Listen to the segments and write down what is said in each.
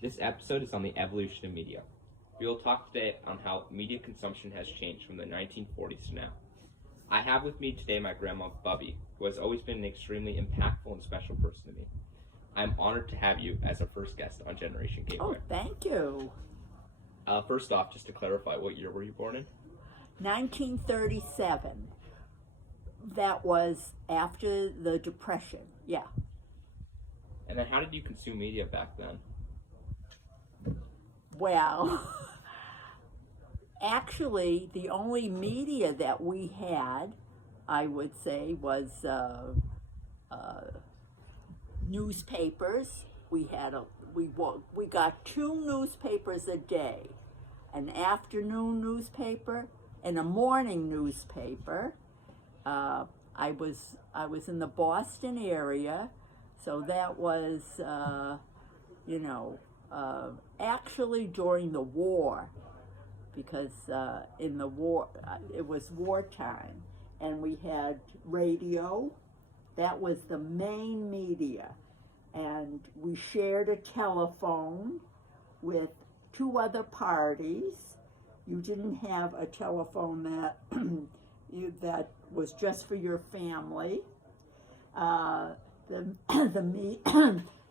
This episode is on the evolution of media. We will talk today on how media consumption has changed from the 1940s to now. I have with me today my grandma, Bubbie, who has always been an extremely impactful and special person to me. I'm honored to have you as our first guest on Generation Gateway. Oh, thank you. First off, just to clarify, what year were you born in? 1937. That was after the Depression, yeah. And then how did you consume media back then? Well, actually, the only media that we had, I would say, was newspapers. We got 2 newspapers a day, an afternoon newspaper and a morning newspaper. I was in the Boston area, so that was actually during the war, because in the war it was wartime, and we had radio. That was the main media, and we shared a telephone with 2 other parties. You didn't have a telephone that that was just for your family.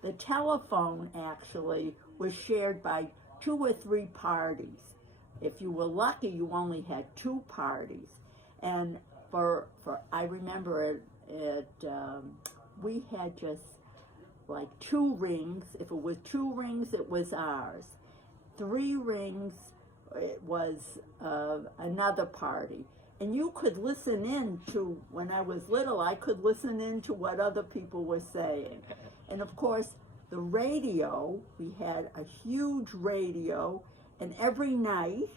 The telephone actually was shared by 2 or 3 parties. If you were lucky, you only had 2 parties. And for I remember we had just like 2 rings. If it was 2 rings, it was ours. 3 rings, it was another party. And you could listen in to, when I was little, I could listen in to what other people were saying. And of course, the radio, we had a huge radio, and every night,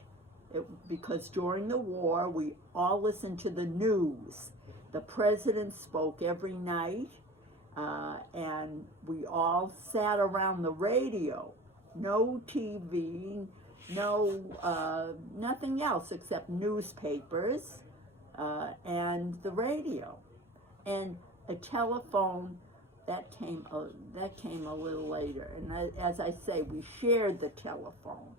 because during the war, we all listened to the news. The president spoke every night, and we all sat around the radio. No TV, nothing else except newspapers and the radio, and a telephone that came a little later. And as I say, we shared the telephone.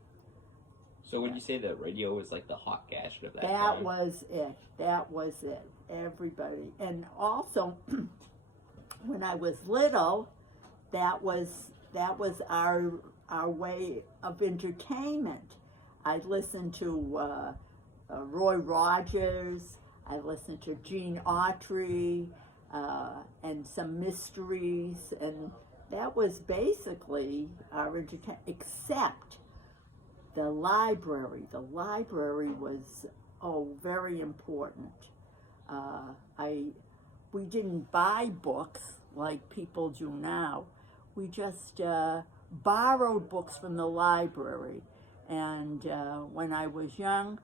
So would you say that radio was like the hot gadget of that That time? That was it. Everybody, and also when I was little, that was our way of entertainment. I listened to Roy Rogers. I listened to Gene Autry and some mysteries, and that was basically our entertainment. Except the library. The library was very important. We didn't buy books like people do now. We just borrowed books from the library. And when I was young,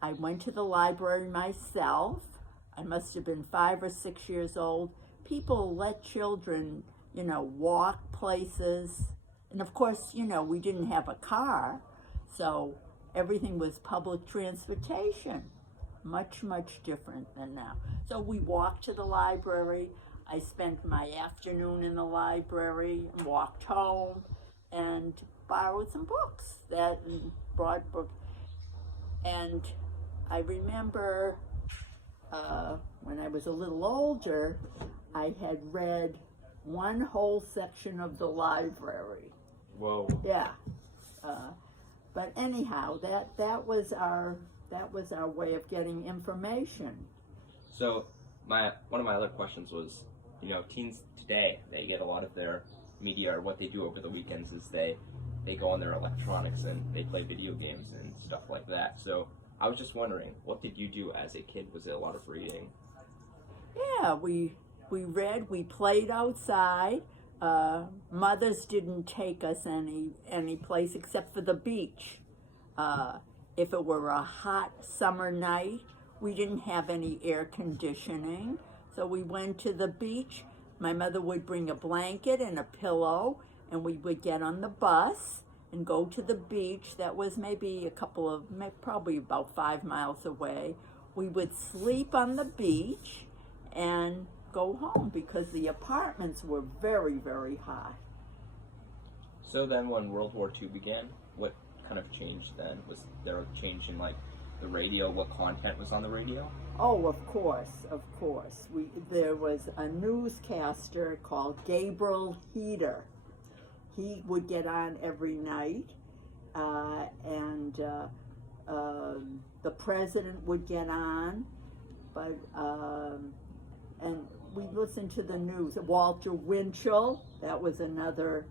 I went to the library myself. I must have been 5 or 6 years old. People let children, walk places. And of course, we didn't have a car, so everything was public transportation. Much, much different than now. So we walked to the library. I spent my afternoon in the library and walked home and borrowed some books brought books. And I remember when I was a little older, I had read one whole section of the library. Whoa. Yeah. But anyhow, that was our way of getting information. So one of my other questions was, teens today, they get a lot of their media, or what they do over the weekends is they go on their electronics and they play video games and stuff like that. So I was just wondering, what did you do as a kid? Was it a lot of reading? Yeah, we read, we played outside. Mothers didn't take us any place except for the beach. If it were a hot summer night, we didn't have any air conditioning, so we went to the beach. My mother would bring a blanket and a pillow, and we would get on the bus and go to the beach. That was maybe probably about 5 miles away. We would sleep on the beach and go home because the apartments were very, very hot. So then when World War II began, what kind of changed then? Was there a change in like the radio, what content was on the radio? Oh, of course, of course. There was a newscaster called Gabriel Heater. He would get on every night, and the president would get on, but and we listened to the news. Walter Winchell, that was another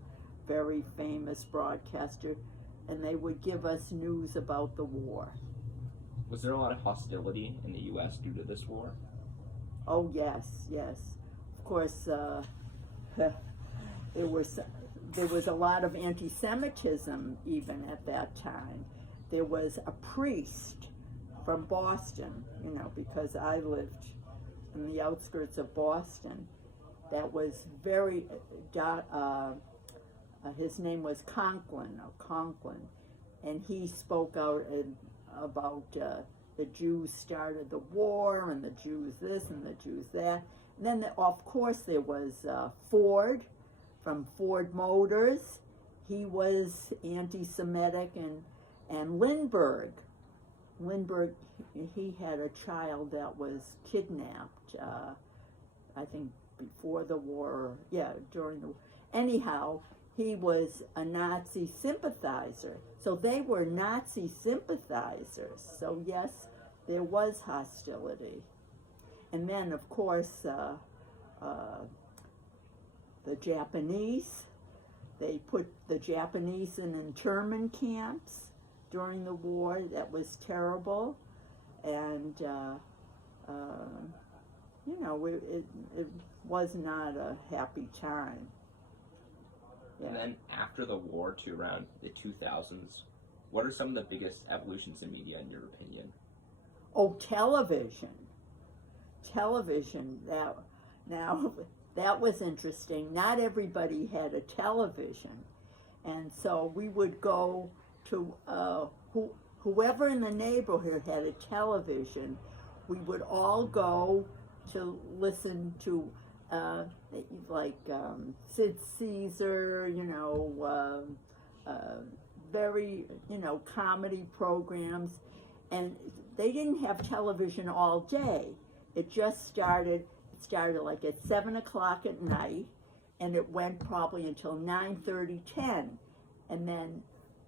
very famous broadcaster, and they would give us news about the war. Was there a lot of hostility in the U.S. due to this war? Oh yes, yes. Of course, there was a lot of anti-Semitism even at that time. There was a priest from Boston, because I lived in the outskirts of Boston, that was very, his name was Conklin, and he spoke out about the Jews started the war, and the Jews this and the Jews that. And then, of course, there was Ford from Ford Motors. He was anti-Semitic, and Lindbergh, he had a child that was kidnapped, I think before the war, during the war. Anyhow, he was a Nazi sympathizer. So they were Nazi sympathizers. So yes, there was hostility. And then, of course, the Japanese, they put the Japanese in internment camps during the war. That was terrible. And, it was not a happy time. Yeah. And then after the war to around the 2000s, what are some of the biggest evolutions in media in your opinion? Oh, television. That was interesting. Not everybody had a television. And so we would go to whoever in the neighborhood had a television, we would all go to listen to Sid Caesar, very, comedy programs. And they didn't have television all day. It started like at 7 o'clock at night, and it went probably until 9:30, 10. And then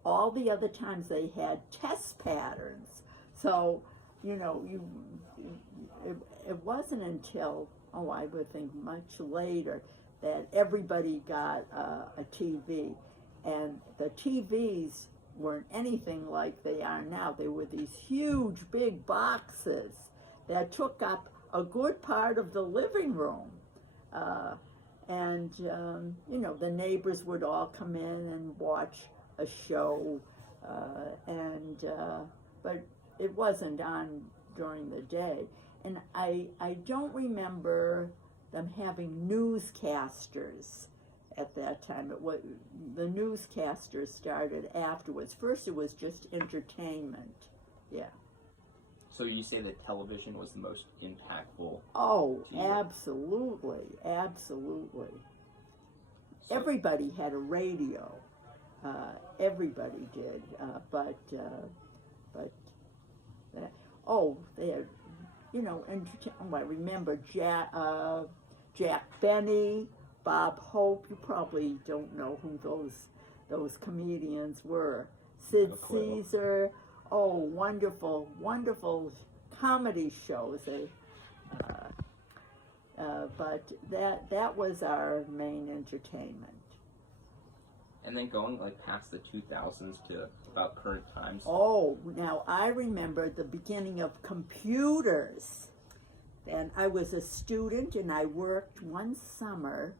all the other times they had test patterns. So, it wasn't until, I would think much later, that everybody got a TV. And the TVs weren't anything like they are now. They were these huge, big boxes that took up a good part of the living room. The neighbors would all come in and watch a show, but it wasn't on during the day. And I don't remember them having newscasters at that time. The newscasters started afterwards. First it was just entertainment. Yeah. So you say that television was the most impactful? Oh, absolutely. So, everybody had a radio. Everybody did. They had, I remember Jack Benny, Bob Hope. You probably don't know who those comedians were. Sid Caesar. Oh, wonderful, wonderful comedy shows. But that was our main entertainment. And then going past the 2000s to about current times. Oh, now I remember the beginning of computers. And I was a student, and I worked one summer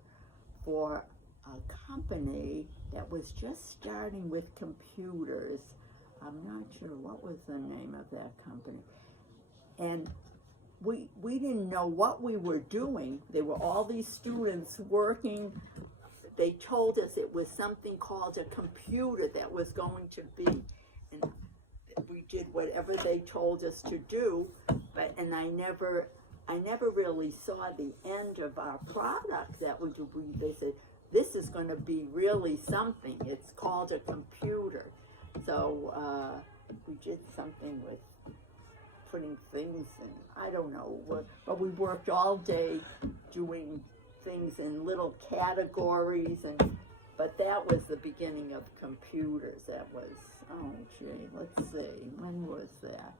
for a company that was just starting with computers. I'm not sure what was the name of that company. And we didn't know what we were doing. There were all these students working. They told us it was something called a computer that was going to be. And we did whatever they told us to do, and I never really saw the end of our product that we do. They said, this is going to be really something. It's called a computer. So we did something with putting things in, I don't know, but we worked all day doing things in little categories, but that was the beginning of computers. That was, oh gee, let's see, when was that?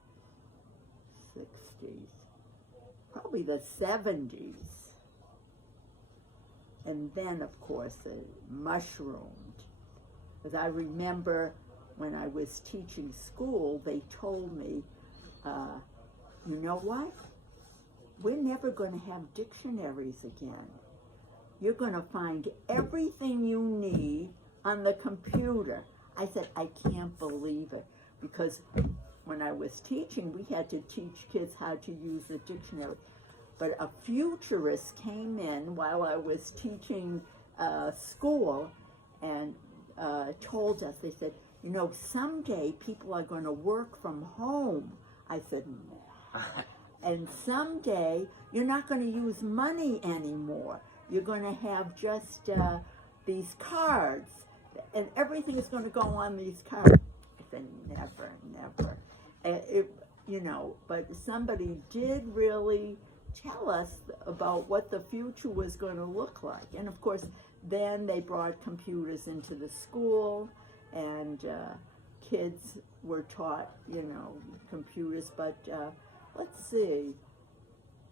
60s, probably the 70s. And then, of course, it mushroomed. Because I remember when I was teaching school, they told me, you know what? We're never going to have dictionaries again. You're going to find everything you need on the computer. I said, I can't believe it. Because when I was teaching, we had to teach kids how to use the dictionary. But a futurist came in while I was teaching school and told us, they said, you know, someday people are going to work from home. I said, no. And someday you're not going to use money anymore. You're going to have just these cards, and everything is going to go on these cards. I said, never, never. You know, but somebody did really tell us about what the future was going to look like. And of course, then they brought computers into the school, and kids were taught, you know, computers. But let's see,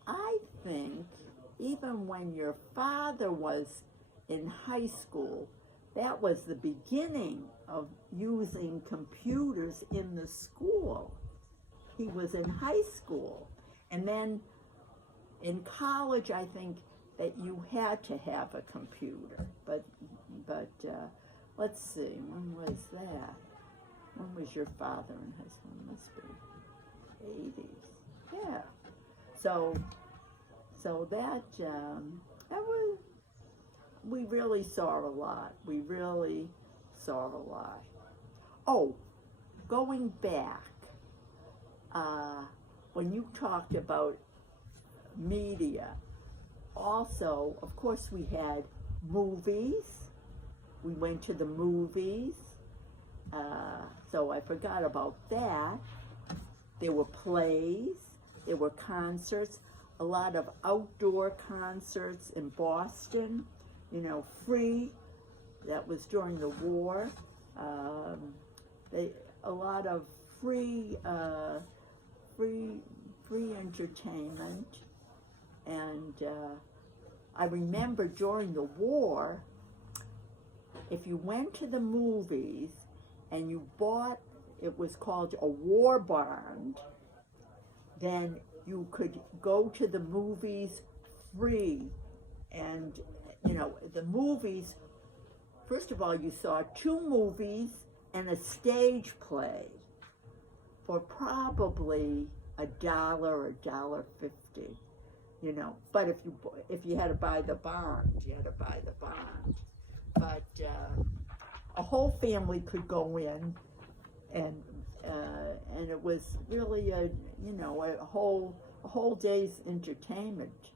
I think even when your father was in high school, that was the beginning of using computers in the school. He was in high school. And then in college, I think that you had to have a computer. But let's see, when was that? When was your father in high school? Must be 80s. Yeah. So that was, we really saw a lot. We really saw a lot. Oh, going back, when you talked about media, also, of course, we had movies. We went to the movies. So I forgot about that. There were plays. There were concerts. A lot of outdoor concerts in Boston. You know, free. That was during the war. A lot of free entertainment. And I remember during the war, if you went to the movies and you bought, it was called a war bond, then you could go to the movies free. And, you know, the movies, first of all, you saw 2 movies and a stage play for probably $1 or $1.50. You know, but if you had to buy the bond, you had to buy the bond. But a whole family could go in, and it was really a whole day's entertainment.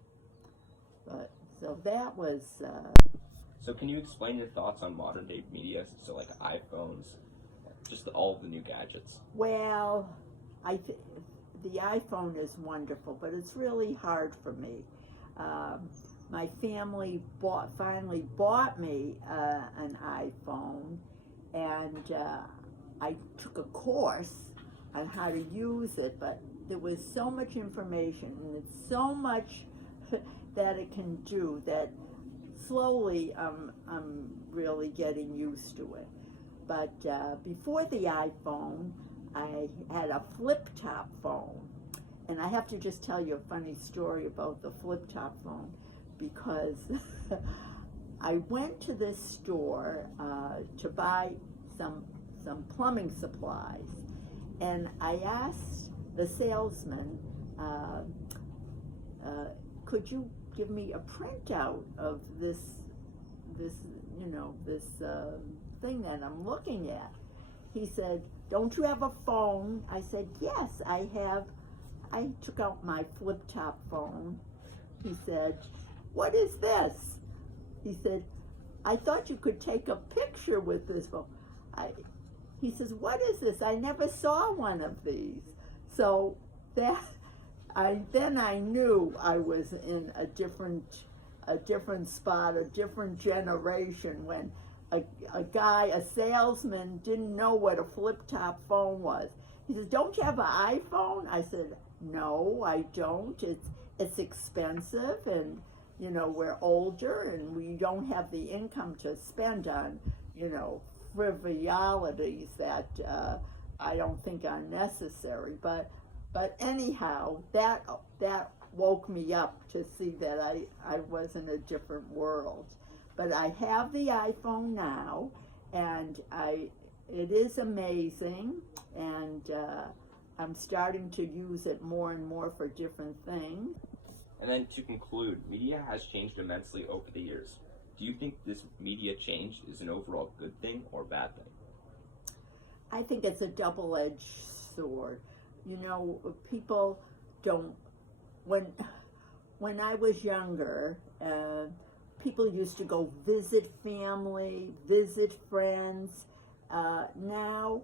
But so that was. So can you explain your thoughts on modern day media? So like iPhones, just all of the new gadgets. Well, the iPhone is wonderful, but it's really hard for me. My family finally bought me an iPhone, and I took a course on how to use it, but there was so much information, and it's so much that it can do that slowly I'm really getting used to it. But before the iPhone, I had a flip-top phone. And I have to just tell you a funny story about the flip-top phone, because I went to this store to buy some plumbing supplies, and I asked the salesman, could you give me a printout of this thing that I'm looking at? He said, don't you have a phone? I said, yes, I have. I took out my flip-top phone. He said, what is this? He said, I thought you could take a picture with this phone. He says, what is this? I never saw one of these. So then I knew I was in a different spot, a different generation, when a salesman didn't know what a flip-top phone was. He says, don't you have an iPhone? I said, no, I don't. It's expensive, and we're older, and we don't have the income to spend on frivolities that I don't think are necessary. But anyhow, that woke me up to see that I was in a different world. But I have the iPhone now, and it is amazing, and I'm starting to use it more and more for different things. And then to conclude, media has changed immensely over the years. Do you think this media change is an overall good thing or bad thing? I think it's a double-edged sword. People don't. When I was younger, people used to go visit family, visit friends. Now,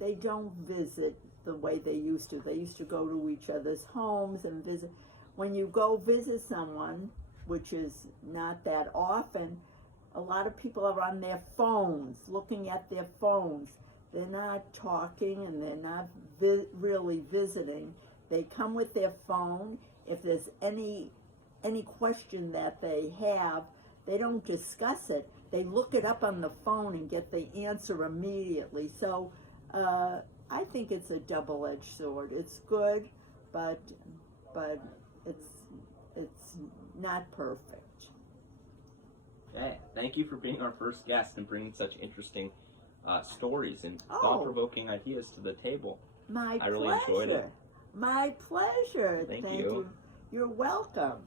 they don't visit the way they used to. They used to go to each other's homes and visit. When you go visit someone, which is not that often, a lot of people are on their phones, looking at their phones. They're not talking, and they're not really visiting. They come with their phone. If there's any question that they have, they don't discuss it. They look it up on the phone and get the answer immediately. So I think it's a double-edged sword. It's good, but it's not perfect. Okay, thank you for being our first guest and bringing such interesting stories and thought-provoking ideas to the table. My I really pleasure. enjoyed it. My pleasure. Thank you. You're welcome.